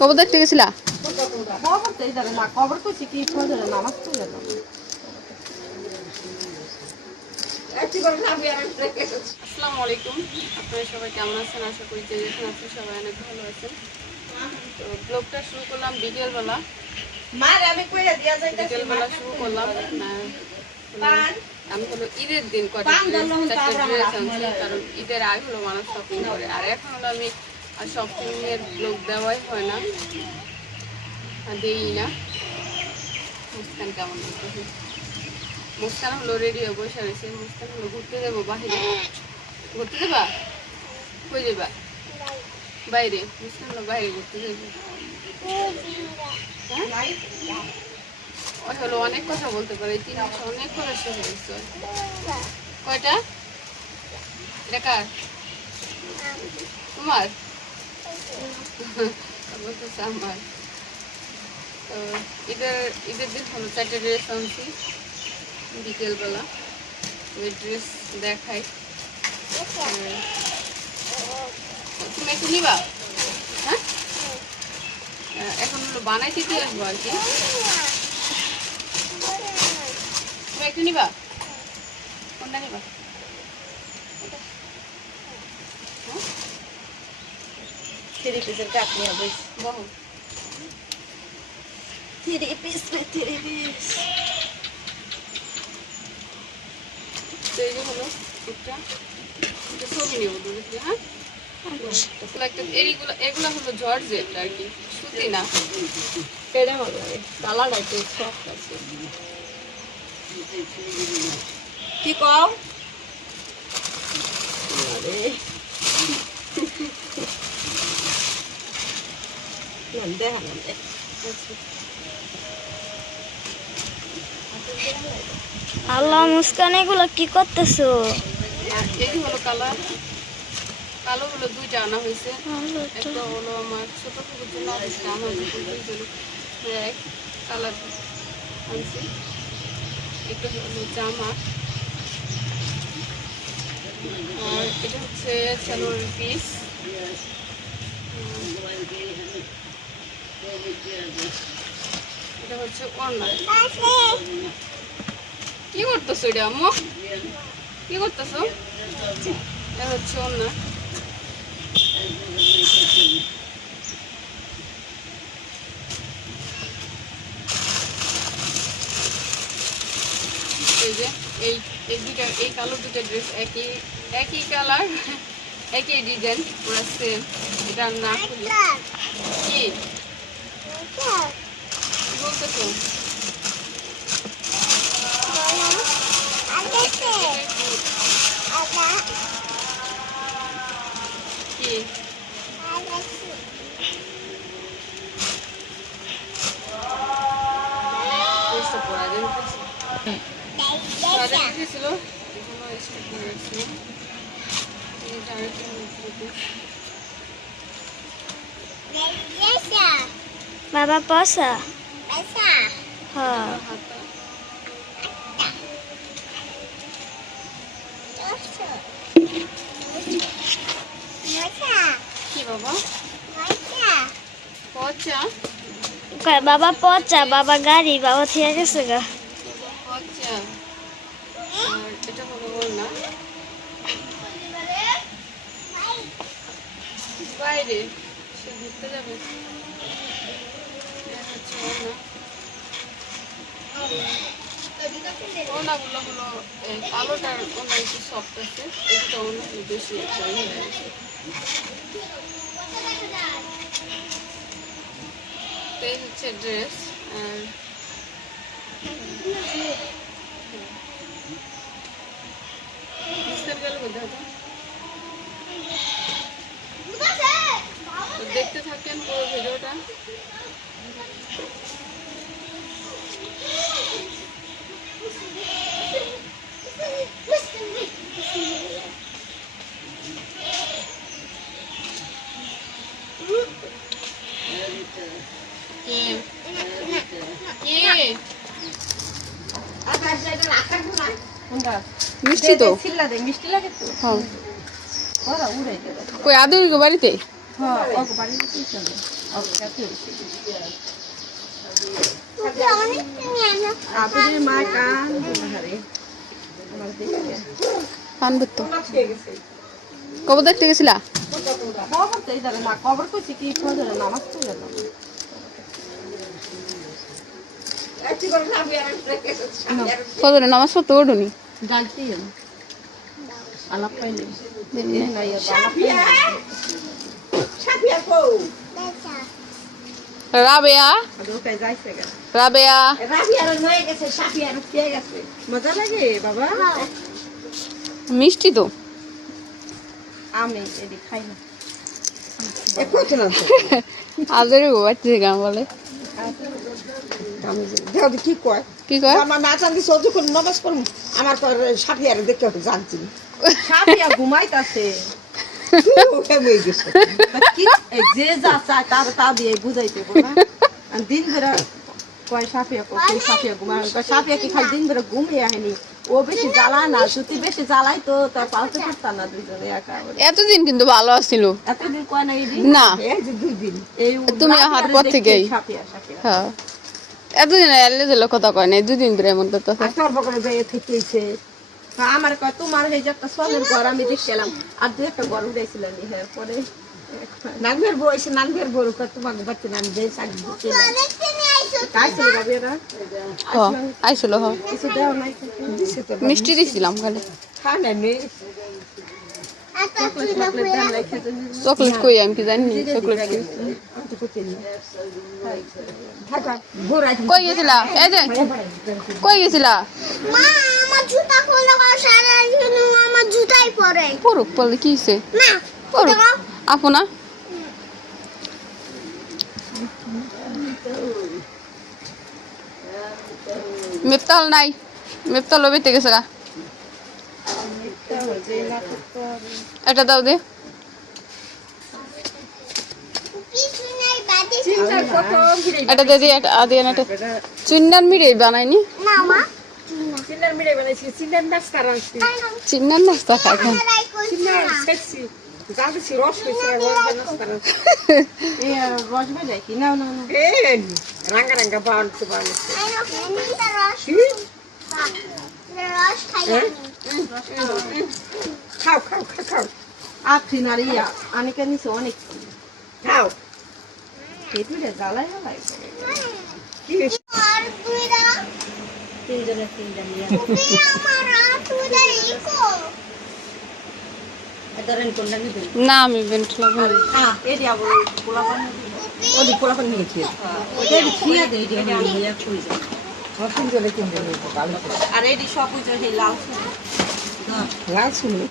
কবে দেখতে গেছিলা? আসসালামু আলাইকুম, আপনারা সবাই কেমন আছেন? আশা করি যে যেখানে আছেন সবাই অনেক ভালো আছেন। তো ব্লগটা শুরু করলাম বিকেলবেলা শুরু করলাম। আমি হলো ঈদের দিন কটা ড্রেস আনছি, কারণ ঈদের আগে হলো মানুষ শপিং করে, আর এখন হলো আমি শপিং এর ব্লগ দেওয়াই হয় না, দেই না। মুস্কান কেমন করতেছে? মুস্কান হলো রেডি হয়ে বসে রয়েছে। মুস্কান হলো ঘুরতে যাবো বাহিরে। ঘুরতে যাবা? কই যাবা? বাইরে। মুস্কান হলো বাইরে ঘুরতে যাবো। ওই হলো অনেক কথা বলতে পারে, 3 মাসে অনেক কথা শিখে গেছে। কয়টা? এটা কার? তোমার? বলতেছে আমার। তো ঈদের দিন হলো 4টা ড্রেস আনছি বিকেলবেলা। ওই ড্রেস দেখাই। তুমি একটু নিবা? হ্যাঁ, এখন হলো বানাইতে দিয়ে আসবো আর কি। তুমি একটু নিবা? কোনটা নিবা? থ্রি পিসের কাটনি হবে বহু থ্রি পিস তো এই যে হলো একটা ছবি নেবো দেখি। হ্যাঁ, এগুলা হলো জর্জেট আর কি, সুতি না। কেড়ে ভালো লাগে কালারটা একটু সফট আছে। কি কও? আরে দেখা না আল্লাহ মুস্কান, এগুলো কি করতেছো? এই হলো কালার, কালো হলো 2টা আনা হয়েছে। একটা হলো আমার ছোট কুকুর জন্য, আর একটা আমার দুজন এক কালার আনছি। এটা হলো জামা, আর এটা হচ্ছে সালোয়ারের পিস। এটা হচ্ছে ওড়না। কি করতেছো এটা আম্মু? কি করতেছো? এটা হচ্ছে ওড়না। এই যে এই কালো 2টা ড্রেস একই কালার, একই ডিজাইন, পুরো সেম। এটা না খুলি কি বলতেছো? কি ছিল? বাবা পয়সা হ্যাঁ কি বাবা? পচা বাবা পচা, বাবা গাড়ি, বাবা ঠিক গেছে গা। পচা। আর এটা হলো ওড়না, বাইরে সে ঘুরতে যাবে। ওড়নাগুলো হলো কালোটার ওড়না একটু সফট আছে, এটা ওড়না বেশি একটা হয়ে গেছে। তো এই হচ্ছে ড্রেস। আর দেখতে থাকেন পুরো ভিডিওটা। মিষ্টি তো মিষ্টি লাগে তো হ্যাঁ। ওরা উড়াই দেবে। কই আদুরি গো বাড়িতে? হ্যাঁ ওকে বাড়ি দিতে চলে ওকে কাছে আপনি মা কান ধরে আমার দিকে কান বুঝতো কবে দেখতে গেছিলা খবর তো ইদারে মা খবর তো কি ফজরে নামাজ পড়ে না ফজরে নামাজ পড়তে ওঠুনি ডালতি আলাপ পাইলে নাই রাবেয়া ওকে যাইছে গা রাবেয়া রাবিয়ার হয়ে গেছে সাফিয়ার খেয়ে গেছে মজা লাগে বাবা মিষ্টি তো আমি এদি খাই না আদরে বাচ্চা গান বলে কি কয় কি কয় আমার না জানতে সহ্য করে নমাজ পড়ব আমার সাফিয়ারে দেখে জানছি সাফিয়া ঘুমাইতাছে হয়ে গেছে কি যে যা চায় তার তা দিয়ে বুঝাইতে না আর দিন বেলা কয় সাফিয়া কই সাফিয়া ঘুমায় সাফিয়া কি খালি দিন বেলা ঘুমিয়ে আহেনি ও বেশি জ্বালায় না যদি বেশি জ্বালাই তো তার পালতে পারতাম না দুজনে একা এতদিন কিন্তু ভালো আসছিল এতদিন কয় না এই দিন না এই যে 2 দিন এই তুমি আহার পর থেকেই। সাফিয়া সাফিয়া হ্যাঁ এতদিন এলে যে কথা কয় নাই দুদিন ধরে এমন করতে আর তোর বকরে যাই থেকেইছে আমার কয় তোমার এই যে একটা সোনের ঘর আমি দেখলাম আর দু একটা ঘর উঠেছিলাম হ্যাঁ পরে নাগবের বয়সে নানবের বড় কত তোমাকে বাচ্চা নাম দেই সাক দিতে খাইছিল বাবিরা আইছিল হ কিছু দেও নাই দিছে তো মিষ্টি দিছিলাম খালি খানা নেই চকলেট মকলেট দেন নাই খেতে চকলেট কই আমি কি জানি চকলেট কই আমি তো করতে নি থাকা ঘোরা কই গেছিলা এই যে কই গেছিলা মা আমার জুতা খুলে সারা দিন আমার জুতাই পরে পুরুক পড়লে কি হইছে না পুরুক আপনা মিফতাল নাই মিফতাল বেতে গেছে গা এটা দাও দে কিছু নাই বাদে চিন্তা কত ভিড়ে এটা দে দি এটা আদি এটা চিন্নার মিড়ে বানাইনি না মা চিন্নার মিড়ে বানাইছি চিন্নার নাস্তা রাঁধছি চিন্নার নাস্তা খায় খান তাই কইছি চিন্নার সেক্সি জানছি রস হইছে রস নাস্তা রাঁধছি এই রস বানাই কি না না না এই রাঙ্গা রাঙ্গা বাউন্স বাউন্স আই নো ফ্যামিলিটা রস রস খাই আমি খাও খাও খাও খাও আপনি নারিয়া অনেকে নিছে অনেক খাও খেতুরে জ্বালাই জ্বালাই কি আর তুইরা তিনজনে তুই আমার তুইরা ইকো ধরেন কোনটা নিবেন না আমি বেন্ট লাগবে না। হ্যাঁ এই দিয়া পোলা বানাই ওদি পোলাপন নিয়ে খেয়ে ওটা খিয়া দেই এটা নিয়ে কই যায় তিনজনে ভালো আর এই সব হইছে সেই লাল লাল শুনি